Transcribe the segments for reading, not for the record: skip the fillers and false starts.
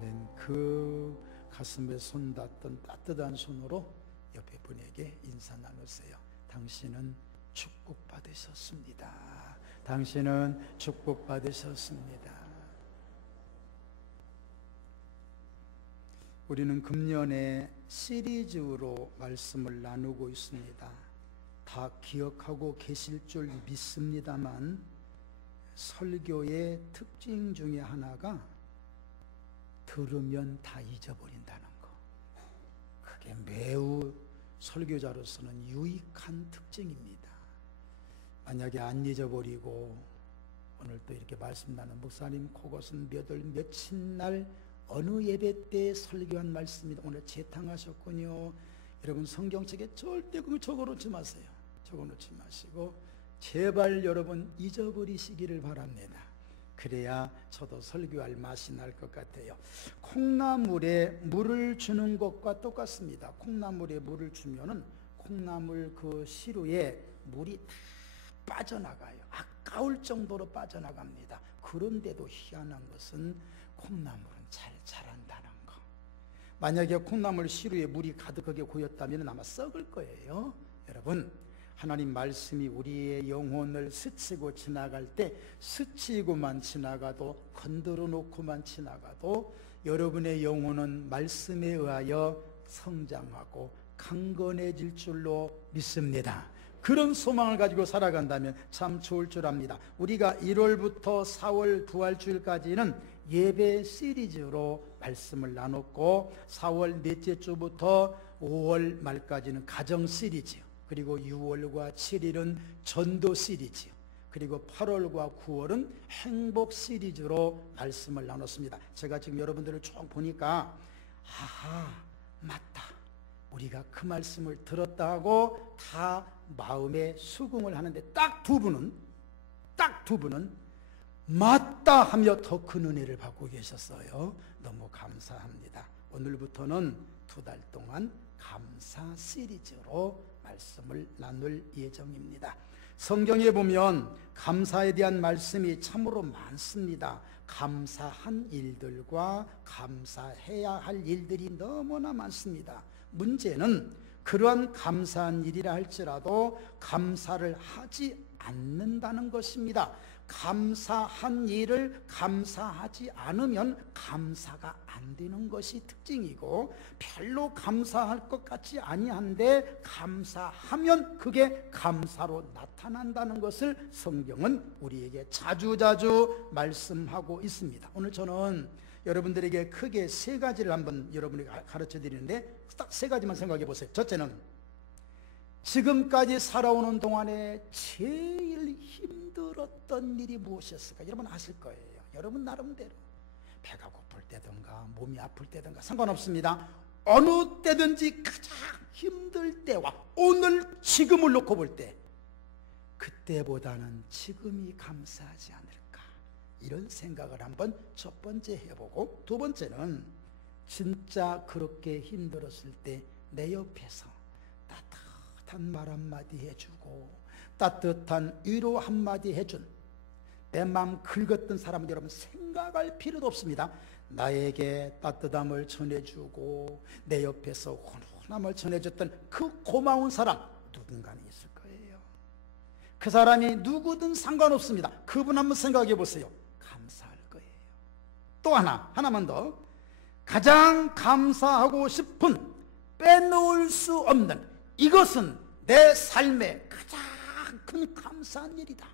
아멘. 그 가슴에 손 닿던 따뜻한 손으로 옆에 분에게 인사 나누세요. 당신은 축복받으셨습니다. 당신은 축복받으셨습니다. 우리는 금년에 시리즈로 말씀을 나누고 있습니다. 다 기억하고 계실 줄 믿습니다만 설교의 특징 중에 하나가 들으면 다 잊어버린다는 거. 그게 매우 설교자로서는 유익한 특징입니다. 만약에 안 잊어버리고 오늘 또 이렇게 말씀 나눈 목사님 그것은 몇 월 며칠 날 어느 예배 때 설교한 말씀입니다. 오늘 재탕하셨군요. 여러분 성경책에 절대 그거 적어놓지 마세요. 적어놓지 마시고 제발 여러분 잊어버리시기를 바랍니다. 그래야 저도 설교할 맛이 날 것 같아요. 콩나물에 물을 주는 것과 똑같습니다. 콩나물에 물을 주면은 콩나물 그 시루에 물이 다 빠져나가요. 아까울 정도로 빠져나갑니다. 그런데도 희한한 것은 콩나물은 잘 자란다는 거. 만약에 콩나물 시루에 물이 가득하게 고였다면 아마 썩을 거예요. 여러분, 하나님 말씀이 우리의 영혼을 스치고 지나갈 때 스치고만 지나가도 건드려 놓고만 지나가도 여러분의 영혼은 말씀에 의하여 성장하고 강건해질 줄로 믿습니다. 그런 소망을 가지고 살아간다면 참 좋을 줄 압니다. 우리가 1월부터 4월 부활주일까지는 예배 시리즈로 말씀을 나눴고 4월 넷째 주부터 5월 말까지는 가정 시리즈, 그리고 6월과 7일은 전도 시리즈, 그리고 8월과 9월은 행복 시리즈로 말씀을 나눴습니다. 제가 지금 여러분들을 쭉 보니까 아하, 맞다, 우리가 그 말씀을 들었다 하고 다 마음에 수긍을 하는데 딱 두 분은 맞다 하며 더 큰 은혜를 받고 계셨어요. 너무 감사합니다. 오늘부터는 2달 동안 감사 시리즈로 말씀을 나눌 예정입니다. 성경에 보면 감사에 대한 말씀이 참으로 많습니다. 감사한 일들과 감사해야 할 일들이 너무나 많습니다. 문제는 그러한 감사한 일이라 할지라도 감사를 하지 않는다는 것입니다. 감사한 일을 감사하지 않으면 감사가 안 되는 것이 특징이고, 별로 감사할 것 같지 아니한데 감사하면 그게 감사로 나타난다는 것을 성경은 우리에게 자주자주 말씀하고 있습니다. 오늘 저는 여러분들에게 크게 3가지를 한번 여러분에게 가르쳐 드리는데 딱 3가지만 생각해 보세요. 첫째는 지금까지 살아오는 동안에 제일 힘들었던 일이 무엇이었을까? 여러분 아실 거예요. 여러분 나름대로 배가 고플 때든가 몸이 아플 때든가 상관없습니다. 어느 때든지 가장 힘들 때와 오늘 지금을 놓고 볼 때 그때보다는 지금이 감사하지 않을까, 이런 생각을 한번 첫 번째 해보고, 두 번째는 진짜 그렇게 힘들었을 때 내 옆에서 따뜻한 말 한마디 해주고 따뜻한 위로 한마디 해준 내 마음 긁었던 사람은 여러분 생각할 필요도 없습니다. 나에게 따뜻함을 전해주고 내 옆에서 훈훈함을 전해줬던 그 고마운 사람 누군가는 있을 거예요. 그 사람이 누구든 상관없습니다. 그분 한번 생각해 보세요. 감사할 거예요. 또 하나만 더, 가장 감사하고 싶은, 빼놓을 수 없는, 이것은 내 삶의 가장 큰 감사한 일이다.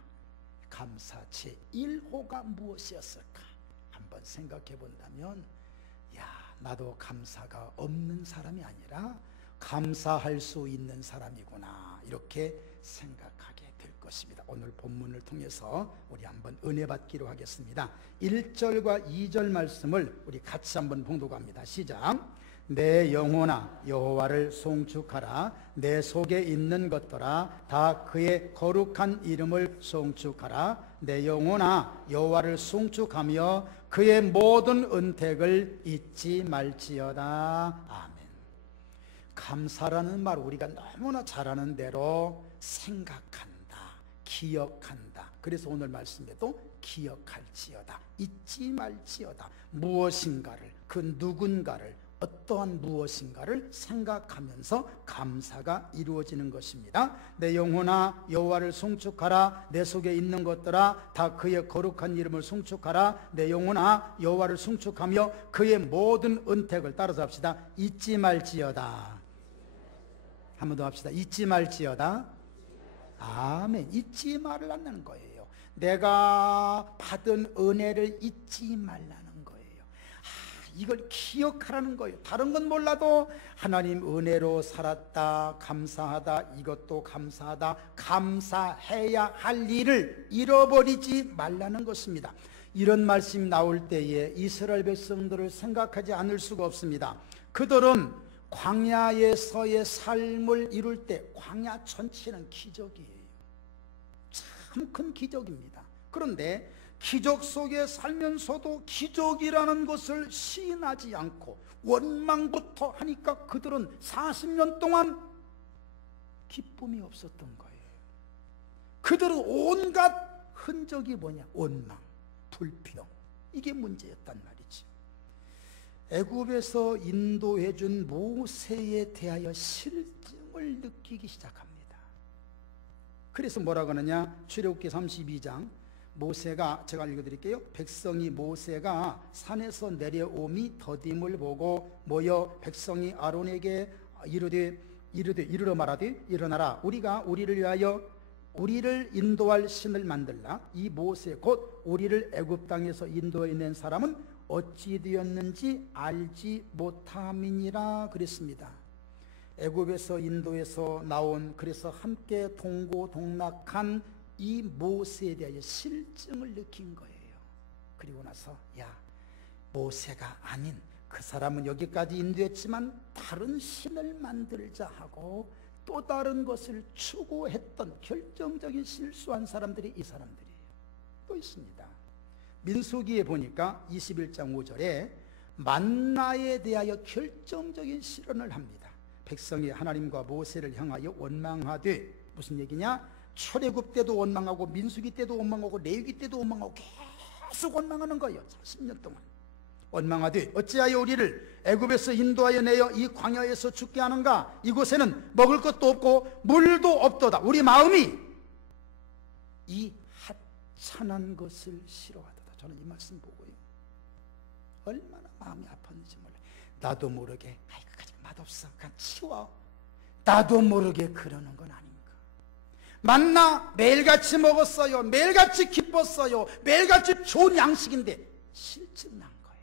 감사 제1호가 무엇이었을까? 한번 생각해 본다면, 나도 감사가 없는 사람이 아니라 감사할 수 있는 사람이구나, 이렇게 생각하게 될 것입니다. 오늘 본문을 통해서 우리 한번 은혜 받기로 하겠습니다. 1절과 2절 말씀을 우리 같이 한번 봉독합니다. 시작. 내 영혼아 여호와를 송축하라. 내 속에 있는 것들아 다 그의 거룩한 이름을 송축하라. 내 영혼아 여호와를 송축하며 그의 모든 은택을 잊지 말지어다. 아멘. 감사라는 말 우리가 너무나 잘 아는 대로 생각한다, 기억한다. 그래서 오늘 말씀에도 기억할지어다, 잊지 말지어다, 무엇인가를, 그 그 누군가를, 어떠한 무엇인가를 생각하면서 감사가 이루어지는 것입니다. 내 영혼아 여호와를 송축하라. 내 속에 있는 것들아 다 그의 거룩한 이름을 송축하라. 내 영혼아 여호와를 송축하며 그의 모든 은택을, 따라서 합시다, 잊지 말지어다. 한 번 더 합시다. 잊지 말지어다. 아멘. 잊지 말라는 거예요. 내가 받은 은혜를 잊지 말라는 거예요. 이걸 기억하라는 거예요. 다른 건 몰라도 하나님 은혜로 살았다, 감사하다, 이것도 감사하다, 감사해야 할 일을 잃어버리지 말라는 것입니다. 이런 말씀이 나올 때에 이스라엘 백성들을 생각하지 않을 수가 없습니다. 그들은 광야에서의 삶을 이룰 때 광야 전체는 기적이에요. 참 큰 기적입니다. 그런데 기적 속에 살면서도 기적이라는 것을 시인하지 않고 원망부터 하니까 그들은 40년 동안 기쁨이 없었던 거예요. 그들은 온갖 흔적이 뭐냐? 원망, 불평, 이게 문제였단 말이죠. 애굽에서 인도해 준 모세에 대하여 실증을 느끼기 시작합니다. 그래서 뭐라고 하느냐? 출애굽기 32장, 모세가, 제가 읽어드릴게요. 백성이 모세가 산에서 내려옴이 더딤을 보고 모여 백성이 아론에게 이르러 말하되, 일어나라, 우리가 우리를 위하여 우리를 인도할 신을 만들라. 이 모세 곧 우리를 애굽 땅에서 인도해낸 사람은 어찌 되었는지 알지 못함이니라 그랬습니다. 애굽에서 인도에서 나온, 그래서 함께 동고동락한 이 모세에 대하여 실증을 느낀 거예요. 그리고 나서 야, 모세가 아닌 그 사람은 여기까지 인도했지만 다른 신을 만들자 하고 또 다른 것을 추구했던 결정적인 실수한 사람들이 이 사람들이에요. 또 있습니다. 민수기에 보니까 21장 5절에 만나에 대하여 결정적인 실언을 합니다. 백성이 하나님과 모세를 향하여 원망하되, 무슨 얘기냐? 출애굽 때도 원망하고 민수기 때도 원망하고 레위기 때도 원망하고 계속 원망하는 거예요. 40년 동안 원망하되 어찌하여 우리를 애굽에서 인도하여 내어 이 광야에서 죽게 하는가? 이곳에는 먹을 것도 없고 물도 없도다. 우리 마음이 이 하찮은 것을 싫어하다. 저는 이 말씀 보고요, 얼마나 마음이 아팠는지 몰라요. 나도 모르게 아이고 가지고 맛없어 그냥 치워, 나도 모르게 그러는 건 아닌가. 만나 매일같이 먹었어요. 매일같이 기뻤어요. 매일같이 좋은 양식인데 실증난 거예요.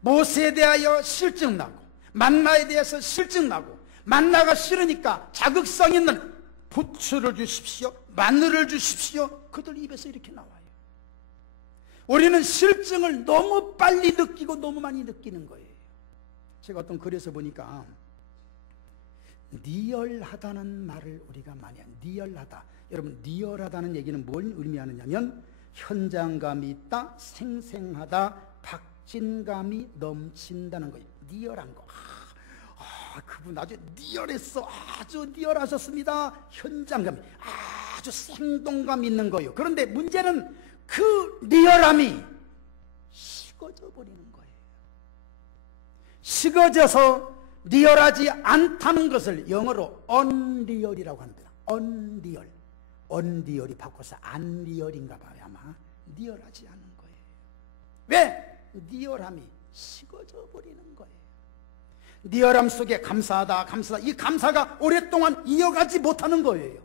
모세에 대하여 실증나고 만나에 대해서 실증나고, 만나가 싫으니까 자극성 있는 부추를 주십시오, 마늘을 주십시오, 그들 입에서 이렇게 나와요. 우리는 실증을 너무 빨리 느끼고 너무 많이 느끼는 거예요. 제가 어떤 글에서 보니까 리얼하다는 말을 우리가 많이 해요. 리얼하다. 여러분, 리얼하다는 얘기는 뭘 의미하느냐면 현장감이 있다, 생생하다, 박진감이 넘친다는 거예요. 리얼한 거. 그분 아주 리얼했어. 아주 리얼하셨습니다. 현장감이 아주 생동감 있는 거예요. 그런데 문제는 그 리얼함이 식어져 버리는 거예요. 식어져서 리얼하지 않다는 것을 영어로 unreal이라고 합니다. unreal. unreal이 바꿔서 unreal인가 봐요. 아마 리얼하지 않은 거예요. 왜? 리얼함이 식어져 버리는 거예요. 리얼함 속에 감사하다, 감사하다, 이 감사가 오랫동안 이어가지 못하는 거예요.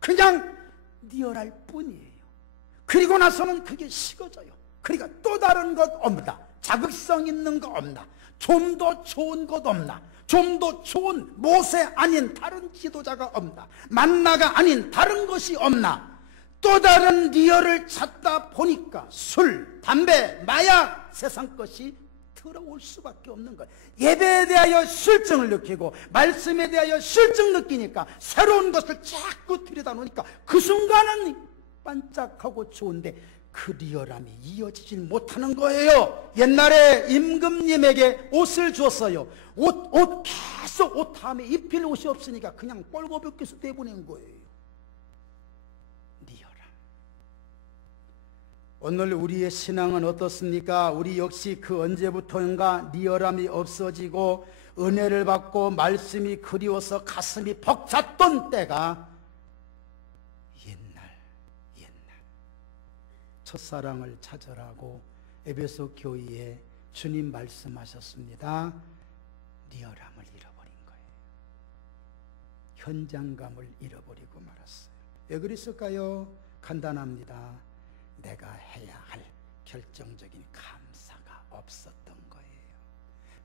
그냥 리얼할 뿐이에요. 그리고 나서는 그게 식어져요. 그러니까 또 다른 것 없나? 자극성 있는 거 없나? 좀 더 좋은 것 없나? 좀 더 좋은 모세 아닌 다른 지도자가 없나? 만나가 아닌 다른 것이 없나? 또 다른 리얼을 찾다 보니까 술, 담배, 마약, 세상 것이 들어올 수밖에 없는 거예요. 예배에 대하여 실증을 느끼고 말씀에 대하여 실증 느끼니까 새로운 것을 자꾸 들여다 놓으니까 그 순간은 반짝하고 좋은데 그 리얼함이 이어지질 못하는 거예요. 옛날에 임금님에게 옷을 주었어요. 옷 계속 옷 다음에 입힐 옷이 없으니까 그냥 뻘거벗겨서 내보낸 거예요. 리얼함. 오늘 우리의 신앙은 어떻습니까? 우리 역시 그 언제부터인가 리얼함이 없어지고 은혜를 받고 말씀이 그리워서 가슴이 벅찼던 때가 옛날 첫사랑을 찾으라고 에베소 교회에 주님 말씀하셨습니다. 리얼함을 잃어버린 거예요. 현장감을 잃어버리고 말았어요. 왜 그랬을까요? 간단합니다. 내가 해야 할 결정적인 감사가 없었던 거예요.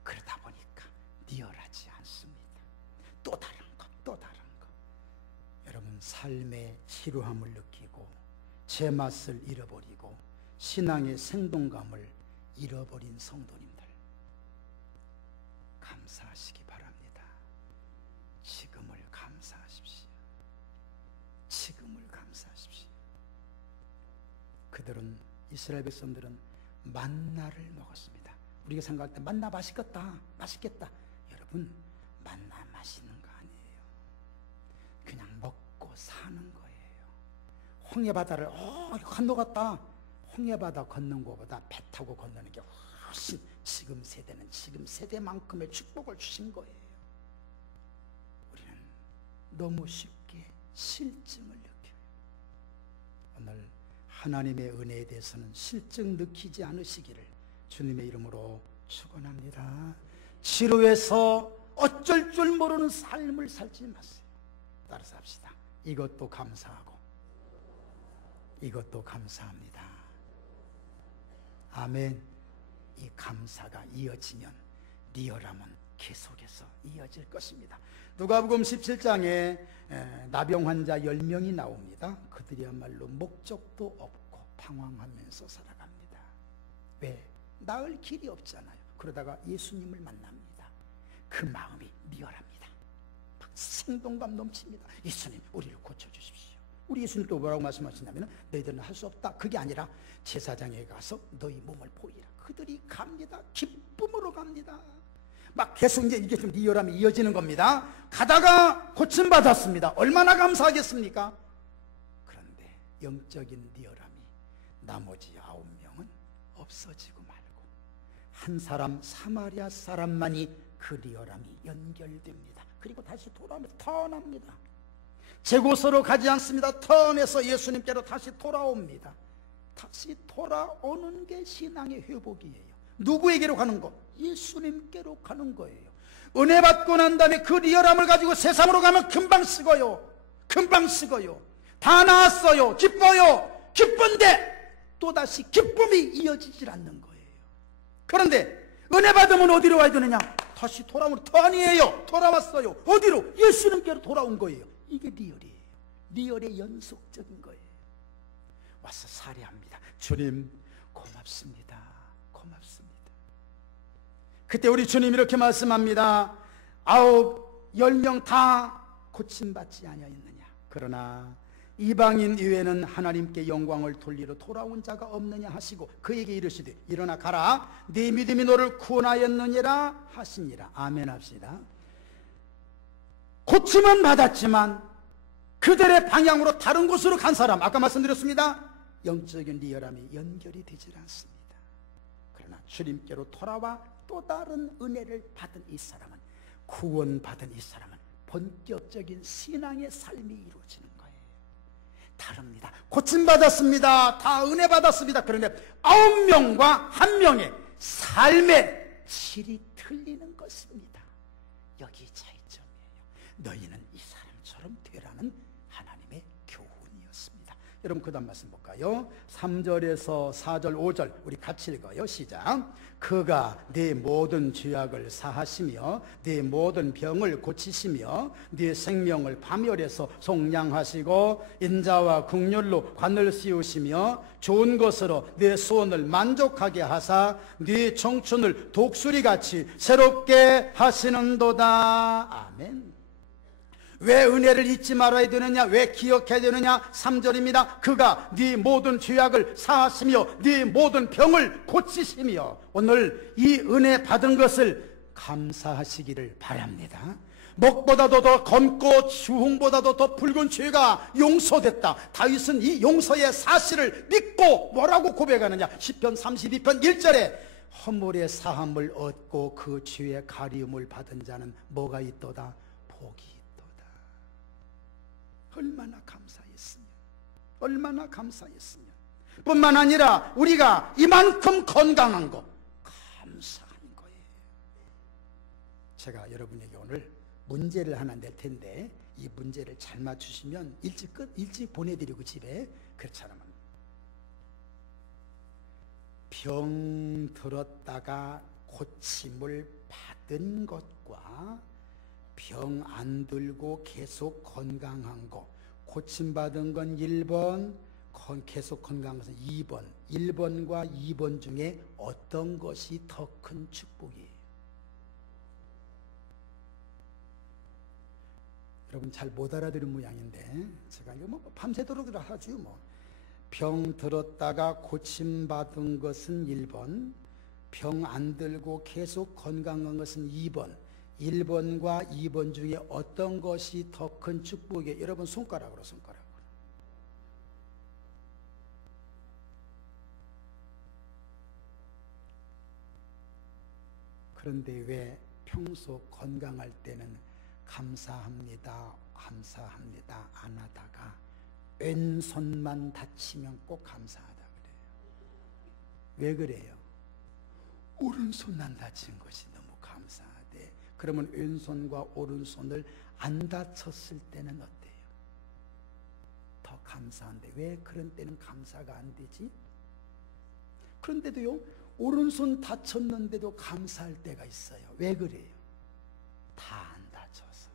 그러다 보니까 리얼하지 않습니다. 또 다른 것. 여러분, 삶의 지루함을 느끼고 제맛을 잃어버리고 신앙의 생동감을 잃어버린 성도님들, 감사하시기 바랍니다. 지금을 감사하십시오. 그들은, 이스라엘 백성들은 만나를 먹었습니다. 우리가 생각할 때 만나 맛있겠다. 여러분, 만나 맛있는 거 아니에요. 그냥 먹고 사는 거예요. 홍해바다를 건너갔다. 홍해바다 건넌 것보다 배 타고 건너는 게 훨씬 지금 세대만큼의 축복을 주신 거예요. 우리는 너무 쉽게 실증을 느껴요. 오늘 하나님의 은혜에 대해서는 실증 느끼지 않으시기를 주님의 이름으로 축원합니다. 지루해서 어쩔 줄 모르는 삶을 살지 마세요. 따라서 합시다. 이것도 감사하고 이것도 감사합니다. 아멘. 이 감사가 이어지면 리얼함은 계속해서 이어질 것입니다. 누가복음 17장에 나병 환자 10명이 나옵니다. 그들이야말로 목적도 없고 방황하면서 살아갑니다. 왜? 나을 길이 없잖아요. 그러다가 예수님을 만납니다. 그 마음이 리얼합니다. 막 생동감 넘칩니다. 예수님, 우리를 고쳐주십시오. 우리 예수님 또 뭐라고 말씀하시냐면, 너희들은 할 수 없다. 그게 아니라 제사장에 가서 너희 몸을 보이라. 그들이 갑니다. 기쁨으로 갑니다. 막 계속 이게 좀 리얼함이 이어지는 겁니다. 가다가 고침받았습니다. 얼마나 감사하겠습니까? 그런데 영적인 리얼함이 나머지 9명은 없어지고 말고 한 사람, 사마리아 사람만이 그 리얼함이 연결됩니다. 그리고 다시 돌아오면서 턴합니다. 제 곳으로 가지 않습니다. 턴해서 예수님께로 다시 돌아옵니다. 다시 돌아오는 게 신앙의 회복이에요. 누구에게로 가는 거? 예수님께로 가는 거예요. 은혜 받고 난 다음에 그 리얼함을 가지고 세상으로 가면 금방 식어요. 다 나았어요. 기뻐요. 기쁜데 또다시 기쁨이 이어지질 않는 거예요. 그런데 은혜 받으면 어디로 와야 되느냐? 다시 돌아오는 턴이에요. 돌아왔어요. 어디로? 예수님께로 돌아온 거예요. 이게 리얼이에요. 리얼의 연속적인 거예요. 와서 살해합니다. 주님 고맙습니다. 그때 우리 주님 이렇게 말씀합니다. 10명 다 고침받지 아니하였느냐? 그러나 이방인 이외에는 하나님께 영광을 돌리러 돌아온 자가 없느냐 하시고 그에게 이르시되 일어나 가라. 네 믿음이 너를 구원하였느니라 하시니라. 아멘 합시다. 고침은 받았지만 그들의 방향으로 다른 곳으로 간 사람, 아까 말씀드렸습니다. 영적인 리얼함이 연결이 되질 않습니다. 그러나 주님께로 돌아와 또 다른 은혜를 받은 이 사람은, 구원받은 이 사람은 본격적인 신앙의 삶이 이루어지는 거예요. 다릅니다. 고침받았습니다. 다 은혜 받았습니다. 그런데 9명과 1명의 삶의 질이 틀리는 것입니다. 여기 차이점이에요. 너희는 이 사람처럼 되라는 하나님의 교훈이었습니다. 여러분 그 다음 말씀 볼까요? 3절에서 4절 5절 우리 같이 읽어요. 시작. 그가 네 모든 죄악을 사하시며 네 모든 병을 고치시며 네 생명을 파멸해서 속량하시고 인자와 긍휼로 관을 씌우시며 좋은 것으로 네 소원을 만족하게 하사 네 청춘을 독수리같이 새롭게 하시는도다. 아멘. 왜 은혜를 잊지 말아야 되느냐? 왜 기억해야 되느냐? 3절입니다. 그가 네 모든 죄악을 사하시며 네 모든 병을 고치시며. 오늘 이 은혜 받은 것을 감사하시기를 바랍니다. 먹보다도 더 검고 주홍보다도 더 붉은 죄가 용서됐다. 다윗은 이 용서의 사실을 믿고 뭐라고 고백하느냐? 시편 32편 1절에 허물의 사함을 얻고 그 죄의 가리움을 받은 자는 뭐가 있도다? 복이 있도다. 얼마나 감사했으면, 얼마나 감사했으면. 뿐만 아니라 우리가 이만큼 건강한 거 감사한 거예요. 제가 여러분에게 오늘 문제를 하나 낼 텐데 이 문제를 잘 맞추시면 일찍 보내드리고 집에, 그렇지 않으면 병 들었다가 고침을 받은 것과 병 안 들고 계속 건강한 거, 고침받은 건 1번, 계속 건강한 것은 2번. 1번과 2번 중에 어떤 것이 더 큰 축복이에요? 여러분 잘 못 알아들은 모양인데 제가 이거 뭐 밤새도록 하죠. 뭐 병 들었다가 고침받은 것은 1번, 병 안 들고 계속 건강한 것은 2번. 1번과 2번 중에 어떤 것이 더 큰 축복이에요? 여러분 손가락으로, 손가락으로. 그런데 왜 평소 건강할 때는 감사합니다, 감사합니다 안 하다가 왼손만 다치면 꼭 감사하다 그래요? 왜 그래요? 오른손만 다친 것이 너무 감사하대. 그러면 왼손과 오른손을 안 다쳤을 때는 어때요? 더 감사한데 왜 그런 때는 감사가 안 되지? 그런데도요, 오른손 다쳤는데도 감사할 때가 있어요. 왜 그래요? 다 안 다쳐서.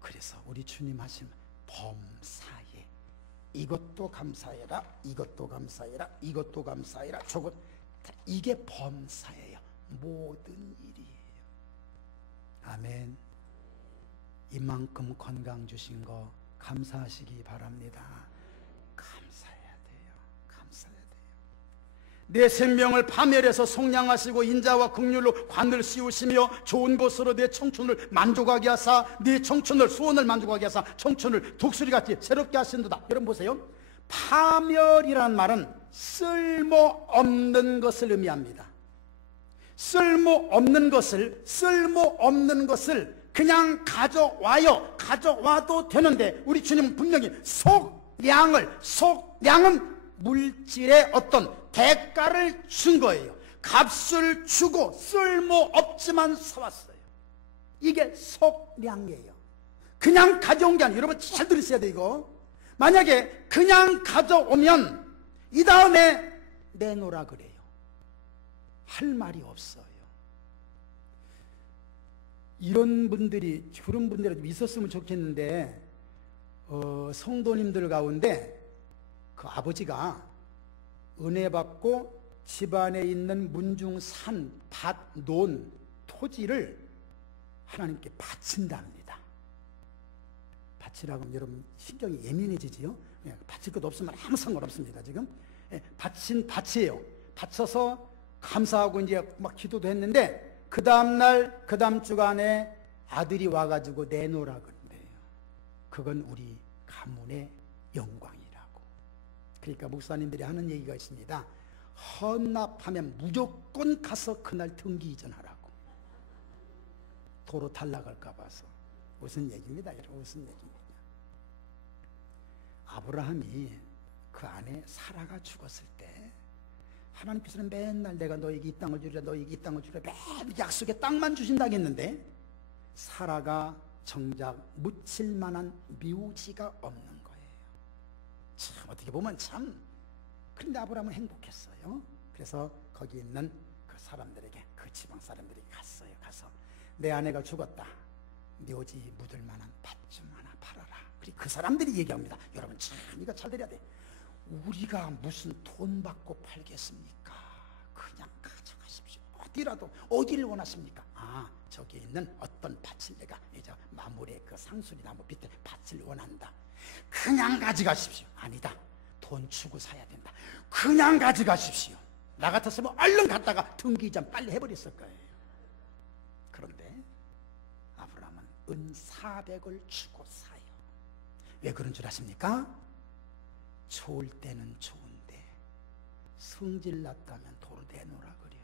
그래서 우리 주님 하신 범사에 이것도 감사해라, 이것도 감사해라, 이것도 감사해라, 저것, 이게 범사예요. 모든 일이에요. 아멘. 이만큼 건강 주신 거 감사하시기 바랍니다. 감사해야 돼요. 감사해야 돼요. 내 생명을 파멸해서 속량하시고 인자와 긍휼로 관을 씌우시며 좋은 것으로 내 청춘을 만족하게 하사, 내 청춘을, 소원을 만족하게 하사 청춘을 독수리같이 새롭게 하신도다. 여러분 보세요. 파멸이란 말은 쓸모없는 것을 의미합니다. 쓸모없는 것을 그냥 가져와도 되는데 우리 주님은 분명히 속량은 물질의 어떤 대가를 준 거예요. 값을 주고 쓸모없지만 사왔어요. 이게 속량이에요. 그냥 가져온 게 아니에요. 여러분 잘 들으셔야 돼요. 이거 만약에 그냥 가져오면 이 다음에 내놓으라 그래요. 할 말이 없어요. 그런 분들이 좀 있었으면 좋겠는데 성도님들 가운데 그 아버지가 은혜 받고 집안에 있는 문중산, 밭, 논, 토지를 하나님께 바친답니다. 바치라고 하면 여러분 신경이 예민해지지요? 바칠 것 없으면 아무 상관없습니다. 지금 밭이에요. 바쳐서 감사하고 이제 막 기도도 했는데 그 다음날, 그 다음 주간에 아들이 와가지고 내놓으라 그런대요. 그건 우리 가문의 영광이라고. 그러니까 목사님들이 하는 얘기가 있습니다. 헌납하면 무조건 가서 그날 등기 이전하라고. 도로 탈락할까 봐서. 무슨 얘기입니다, 여러분? 무슨 얘기입니다. 아브라함이 그 안에 사라가 죽었을 때 하나님께서는 맨날 내가 너에게 이 땅을 주리라, 너에게 이 땅을 주리라, 매일 약속의 땅만 주신다고 했는데 사라가 정작 묻힐 만한 묘지가 없는 거예요. 참 어떻게 보면 참. 그런데 아브라함은 행복했어요. 그래서 거기 있는 그 사람들에게, 그 지방 사람들에게 갔어요. 가서 내 아내가 죽었다, 묘지 묻을 만한 밭 좀 하나 팔아라. 그리고 그 사람들이 얘기합니다. 여러분 참 이거 잘 들어야 돼. 우리가 무슨 돈 받고 팔겠습니까? 그냥 가져가십시오. 어디라도. 어디를 원하십니까? 아, 저기 있는 어떤 밭을 내가 이제 마물의 그 상수리 나무 밑에 밭을 원한다. 그냥 가져가십시오. 아니다, 돈 주고 사야 된다. 그냥 가져가십시오. 나 같았으면 얼른 갔다가 등기이자 빨리 해버렸을 거예요. 그런데 아브라함은 은 400을 주고 사요. 왜 그런 줄 아십니까? 좋을 때는 좋은데 성질 났다면 도로 내놓으라 그래요.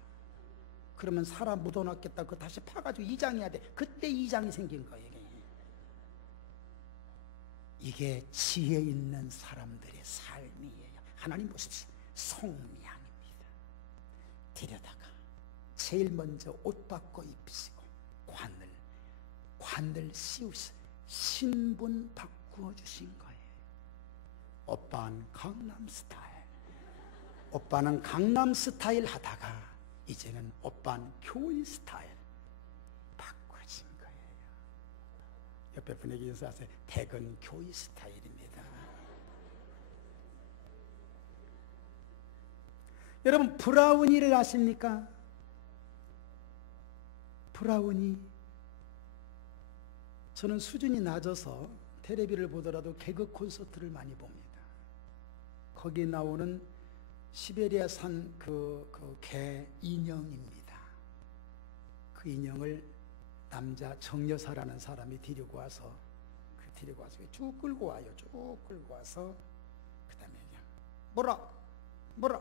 그러면 사람 묻어놨겠다. 그거 다시 파가지고 이장해야 돼. 그때 이장이 생긴 거예요. 이게 지혜 있는 사람들의 삶이에요. 하나님 보십시오. 속량입니다. 데려다가 제일 먼저 옷 바꿔 입히시고 관을 씌우시 신분 바꾸어 주신 거예요. 오빠는 강남 스타일 하다가 이제는 오빠는 교회 스타일 바꾸어진 거예요. 옆에 분에게 인사하세요. 퇴근 교회 스타일입니다. 여러분, 브라우니를 아십니까? 브라우니. 저는 수준이 낮아서 텔레비를 보더라도 개그 콘서트를 많이 봅니다. 거기에 나오는 시베리아산 그 개 인형입니다. 그 인형을 남자 정여사라는 사람이 데리고 와서 쭉 끌고 와요. 쭉 끌고 와서 그 다음에 그냥 뭐라.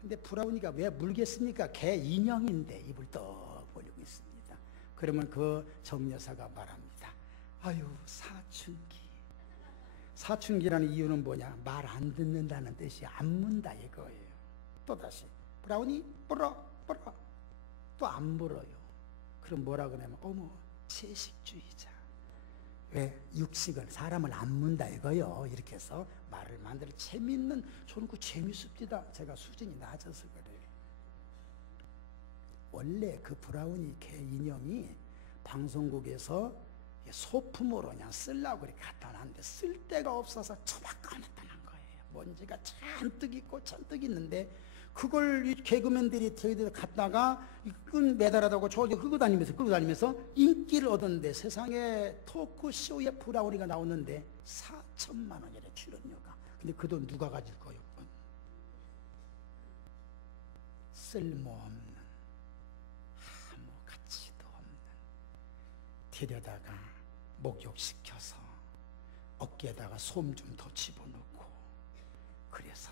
근데 브라우니가 왜 물겠습니까? 개 인형인데 입을 떡 벌리고 있습니다. 그러면 그 정여사가 말합니다. 아유, 사춘기라는 이유는 뭐냐? 말 안 듣는다는 뜻이 안 문다 이거예요. 또다시 브라우니 물어. 또 안 물어요. 그럼 뭐라 그러냐면 어머, 채식주의자. 왜? 육식을, 사람을 안 문다 이거요. 이렇게 해서 말을 만들어 재밌는, 저는 그 재밌습니다. 제가 수준이 낮아서 그래요. 원래 그 브라우니 개 인형이 방송국에서 소품으로 그냥 쓰려고 그렇게 갖다 놨는데 쓸 데가 없어서 처박아 놨다는 거예요. 먼지가 잔뜩 있는데 그걸 이 개그맨들이 저희들 갖다가 끈 매달아다고 저기 끌고 다니면서 인기를 얻었는데 세상에 토크쇼에 브라우니가 나오는데 4천만 원이래, 출연료가. 근데 그 돈 누가 가질 거예요? 쓸모없는, 아무 가치도 없는, 데려다가 목욕시켜서 어깨에다가 솜 좀 더 집어넣고 그래서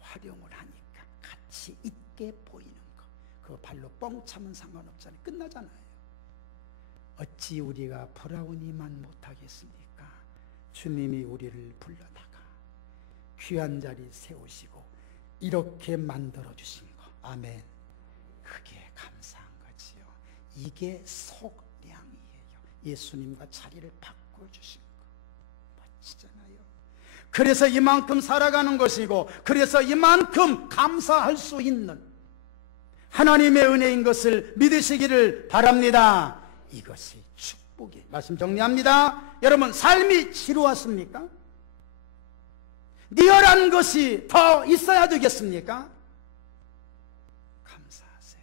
활용을 하니까 가치 있게 보이는 거. 그 발로 뻥 차면 상관없잖아요. 끝나잖아요. 어찌 우리가 브라우니만 못하겠습니까? 주님이 우리를 불러다가 귀한 자리 세우시고 이렇게 만들어주신 거. 아멘. 그게 감사한 거지요. 이게 속량이에요. 예수님과 자리를 바꿔주신 거. 멋지잖아요. 그래서 이만큼 살아가는 것이고, 그래서 이만큼 감사할 수 있는 하나님의 은혜인 것을 믿으시기를 바랍니다. 이것이 축복이에요. 말씀 정리합니다. 여러분, 삶이 지루하십니까? 리얼한 것이 더 있어야 되겠습니까? 감사하세요.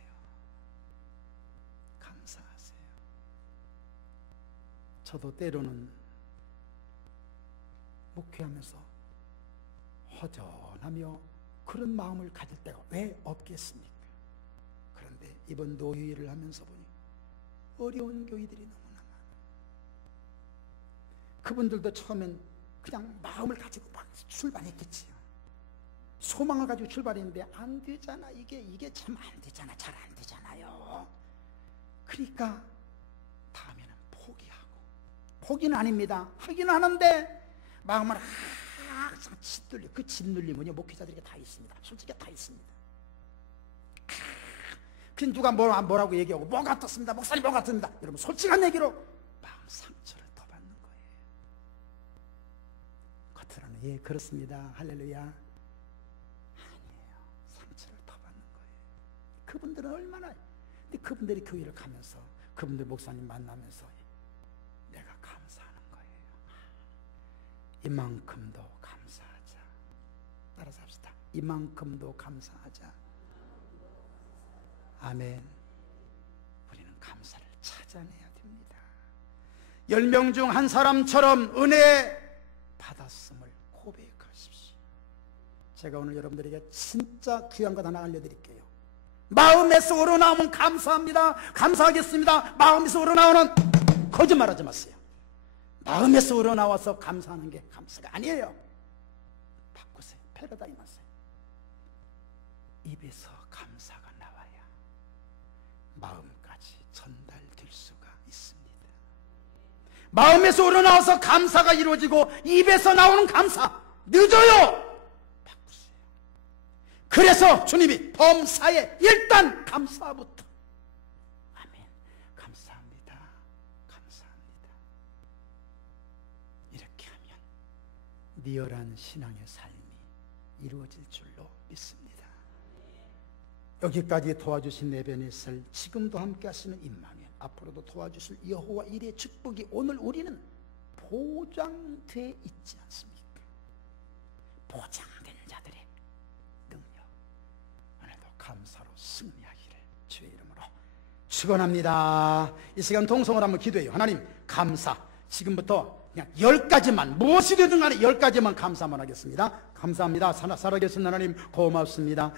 저도 때로는 목회하면서 허전하며 그런 마음을 가질 때가 왜 없겠습니까? 그런데 이번 노휴일을 하면서 보니 어려운 교회들이 너무나 많아. 그분들도 처음엔 그냥 마음을 가지고 막 출발했겠지요. 소망을 가지고 출발했는데 안 되잖아. 이게 참 안 되잖아. 잘 안 되잖아요. 그러니까 다음에는 포기하고. 포기는 아닙니다. 하기는 하는데 마음을 항상 짓눌려. 그 짓눌림은요, 목회자들에게 다 있습니다. 솔직히 다 있습니다. 그 누가 뭐라고 얘기하고 뭐 같았습니다. 목사님 뭐 같습니다. 여러분, 솔직한 얘기로 마음 상처를 더 받는 거예요. 겉으로는 예 그렇습니다. 할렐루야. 아니에요. 상처를 더 받는 거예요. 그분들은 얼마나, 근데 그분들이 교회를 가면서 그분들 목사님 만나면서 내가 감사하는 거예요. 이만큼도 감사하자. 따라서 합시다. 이만큼도 감사하자. 아멘. 우리는 감사를 찾아내야 됩니다. 10명 중 한 사람처럼 은혜 받았음을 고백하십시오. 제가 오늘 여러분들에게 진짜 귀한 것 하나 알려드릴게요. 마음에서 우러나오면 감사합니다, 감사하겠습니다, 마음에서 우러나오는 거짓말하지 마세요. 마음에서 우러나와서 감사하는 게 감사가 아니에요. 바꾸세요. 패러다임 하세요. 입에서 감사가 나와야 마음까지 전달될 수가 있습니다. 마음에서 우러나와서 감사가 이루어지고 입에서 나오는 감사 늦어요. 바꾸세요. 그래서 주님이 범사에 일단 감사부터. 아멘. 감사합니다, 감사합니다. 이렇게 하면 리얼한 신앙의 삶이 이루어질 줄로 믿습니다. 여기까지 도와주신 에베네셀, 지금도 함께 하시는 임마누엘, 앞으로도 도와주실 여호와 일의 축복이 오늘 우리는 보장되어 있지 않습니까? 보장된 자들의 능력, 오늘도 감사로 승리하기를 주의 이름으로 축원합니다. 이 시간 동성을 한번 기도해요. 하나님 감사, 지금부터 그냥 10가지만, 무엇이 되든 간에 10가지만 감사만 하겠습니다. 감사합니다. 살아계신 하나님 고맙습니다.